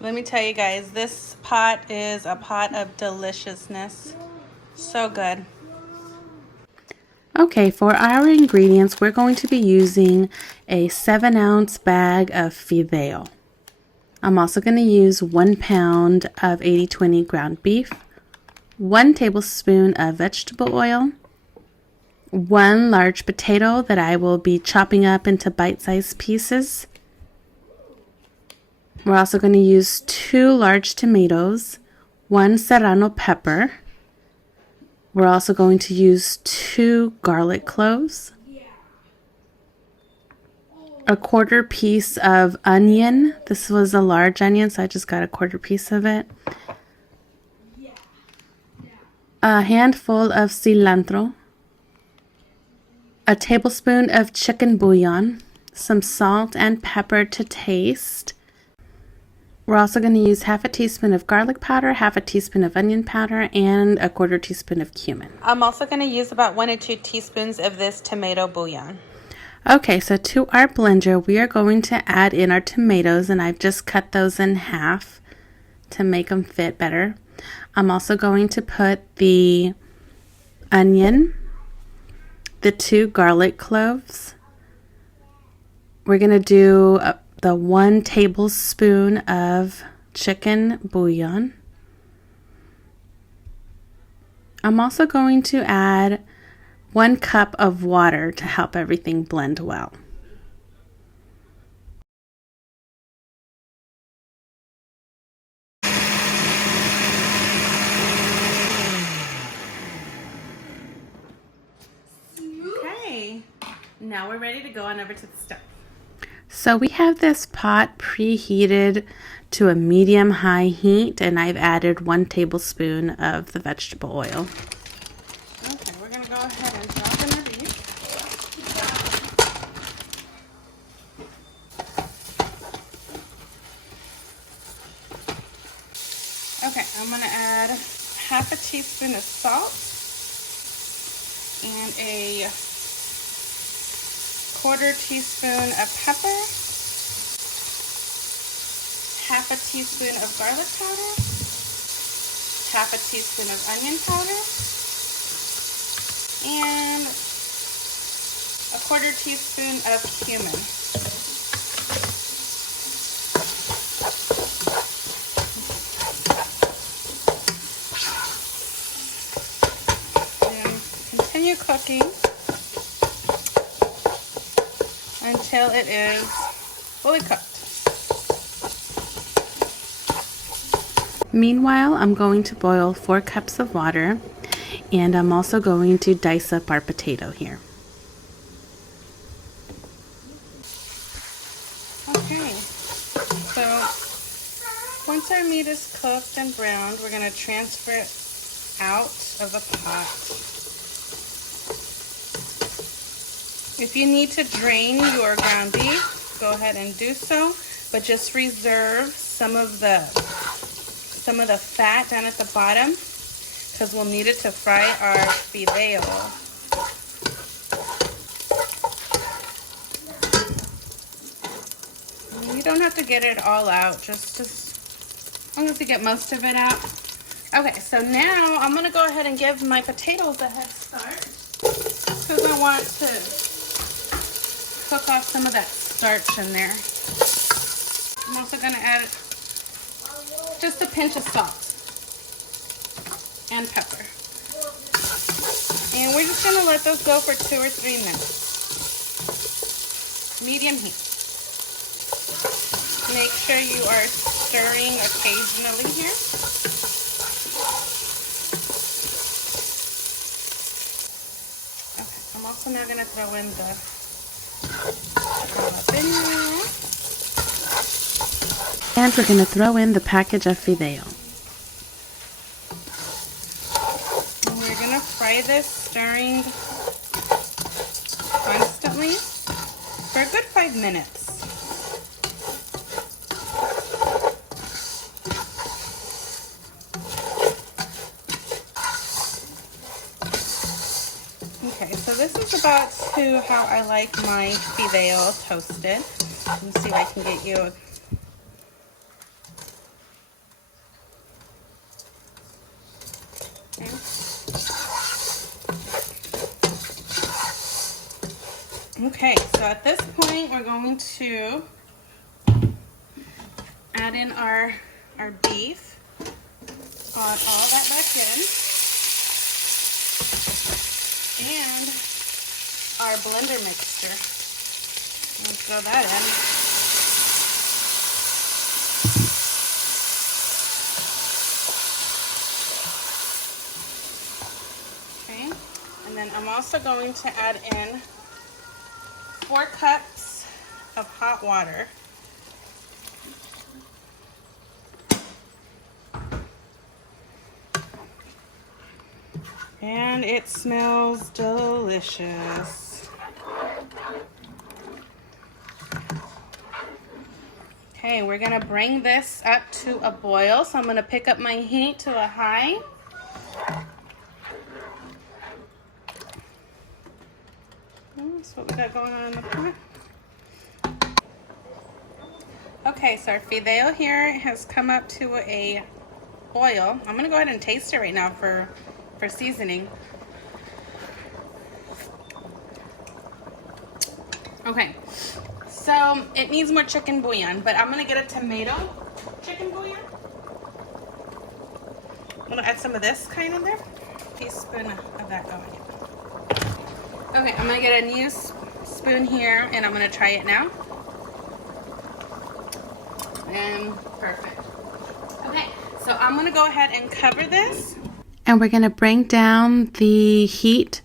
Let me tell you guys, this pot is a pot of deliciousness. So good. Okay, for our ingredients, we're going to be using a 7-ounce bag of Fideo. I'm also going to use 1 pound of 80/20 ground beef, 1 tablespoon of vegetable oil, 1 large potato that I will be chopping up into bite-sized pieces. We're also going to use 2 large tomatoes, 1 Serrano pepper. We're also going to use 2 garlic cloves, a 1/4 piece of onion. This was a large onion, so I just got a 1/4 piece of it. A handful of cilantro, a tablespoon of chicken bouillon, some salt and pepper to taste. We're also going to use 1/2 teaspoon of garlic powder, 1/2 teaspoon of onion powder, and a 1/4 teaspoon of cumin. I'm also going to use about 1 to 2 teaspoons of this tomato bouillon. Okay, so to our blender, we are going to add in our tomatoes, and I've just cut those in half to make them fit better. I'm also going to put the onion, the 2 garlic cloves. We're going to do the 1 tablespoon of chicken bouillon. I'm also going to add 1 cup of water to help everything blend well. Okay, now we're ready to go on over to the stove. So we have this pot preheated to a medium-high heat, and I've added 1 tablespoon of the vegetable oil. Okay, we're going to go ahead and drop in our beef. Okay, I'm going to add 1/2 teaspoon of salt and a 1/4 teaspoon of pepper, 1/2 teaspoon of garlic powder, 1/2 teaspoon of onion powder, and a 1/4 teaspoon of cumin. And continue cooking until it is fully cooked. Meanwhile, I'm going to boil 4 cups of water, and I'm also going to dice up our potato here. Okay, so once our meat is cooked and browned, we're going to transfer it out of the pot. If you need to drain your ground beef, go ahead and do so, but just reserve some of the fat down at the bottom because we'll need it to fry our fideo. You don't have to get it all out, just as long as you get most of it out. Okay, so now I'm going to go ahead and give my potatoes a head start because I want to cook off some of that starch in there. I'm also going to add just a pinch of salt and pepper. And we're just going to let those go for 2 or 3 minutes. Medium heat. Make sure you are stirring occasionally here. Okay, I'm also now going to throw in the Jalapeño. And we're going to throw in the package of Fideo. And we're going to fry this, stirring constantly for a good 5 minutes. Okay, so this is about to how I like my fideo toasted. Let me see if I can get you Okay, so at this point, we're going to add in our beef. Add all that back in. And our blender mixture. Let's throw that in. Okay, and then I'm also going to add in 4 cups of hot water. And it smells delicious. Okay, we're gonna bring this up to a boil. So I'm gonna pick up my heat to a high. That's what we got going on in the front. Okay, so our fideo here has come up to a boil. I'm gonna go ahead and taste it right now for seasoning. Okay, so it needs more chicken bouillon, but I'm gonna get a tomato chicken bouillon. I'm gonna add some of this kind in there. A teaspoon of that going in. Okay, I'm gonna get a new spoon here and I'm gonna try it now. And perfect. Okay, so I'm gonna go ahead and cover this. And we're going to bring down the heat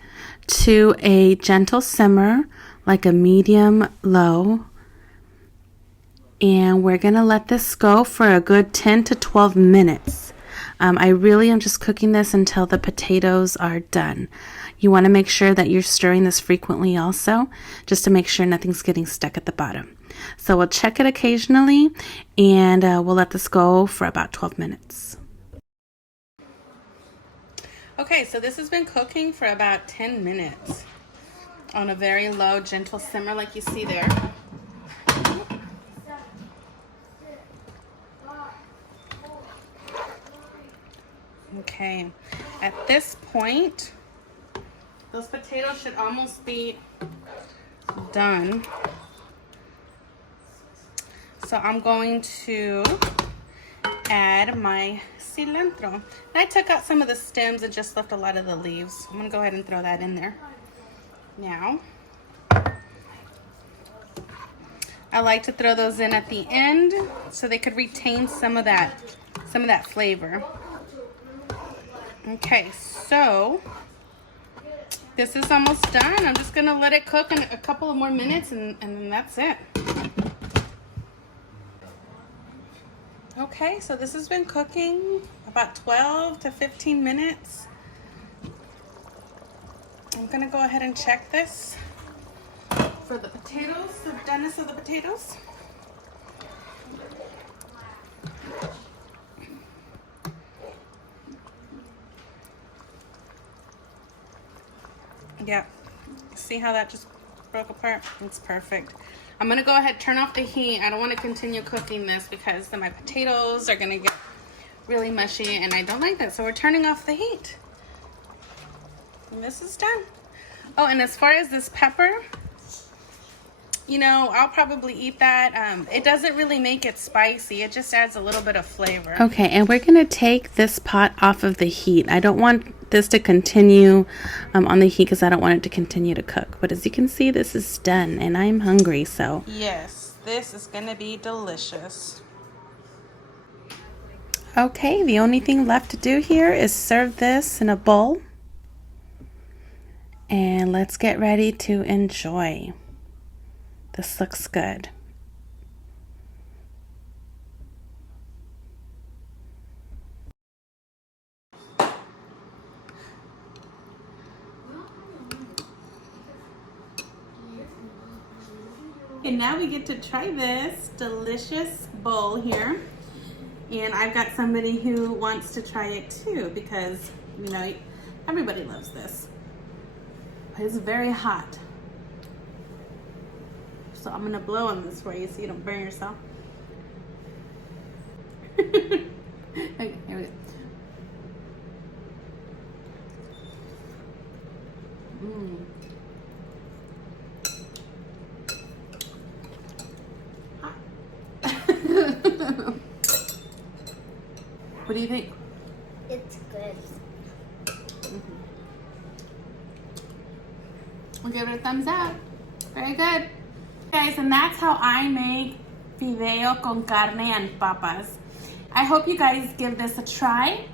to a gentle simmer, like a medium low. And we're going to let this go for a good 10 to 12 minutes. I really am just cooking this until the potatoes are done. You want to make sure that you're stirring this frequently also, just to make sure nothing's getting stuck at the bottom. So we'll check it occasionally, and we'll let this go for about 12 minutes. Okay, so this has been cooking for about 10 minutes on a very low, gentle simmer like you see there. Okay, at this point, those potatoes should almost be done. So I'm going to add my cilantro. And I took out some of the stems and just left a lot of the leaves. I'm gonna go ahead and throw that in there. Now, I like to throw those in at the end so they could retain some of that flavor. Okay, so this is almost done. I'm just gonna let it cook in a couple of more minutes and then that's it. Okay, so this has been cooking about 12 to 15 minutes. I'm gonna go ahead and check this for the potatoes, the doneness of the potatoes. Yeah, see how that just broke apart? It's perfect. I'm gonna go ahead and turn off the heat. I don't want to continue cooking this because then my potatoes are gonna get really mushy and I don't like that. So we're turning off the heat. And this is done. Oh, and as far as this pepper, you know, I'll probably eat that. It doesn't really make it spicy. It just adds a little bit of flavor. Okay, and we're going to take this pot off of the heat. I don't want this to continue on the heat because I don't want it to continue to cook. But as you can see, this is done and I'm hungry, so. Yes, this is going to be delicious. Okay, the only thing left to do here is serve this in a bowl. And let's get ready to enjoy. This looks good. And now we get to try this delicious bowl here. And I've got somebody who wants to try it too because, you know, everybody loves this. But it's very hot. So I'm gonna blow on this for you so you don't burn yourself. Okay, here we go. What do you think? It's good. We'll give it a thumbs up. Very good. Guys, and that's how I make fideo con carne and papas. I hope you guys give this a try.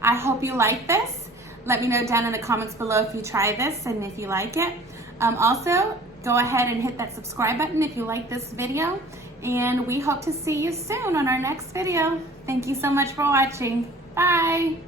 I hope you like this. Let me know down in the comments below if you try this and if you like it. Also, go ahead and hit that subscribe button if you like this video. And we hope to see you soon on our next video. Thank you so much for watching. Bye.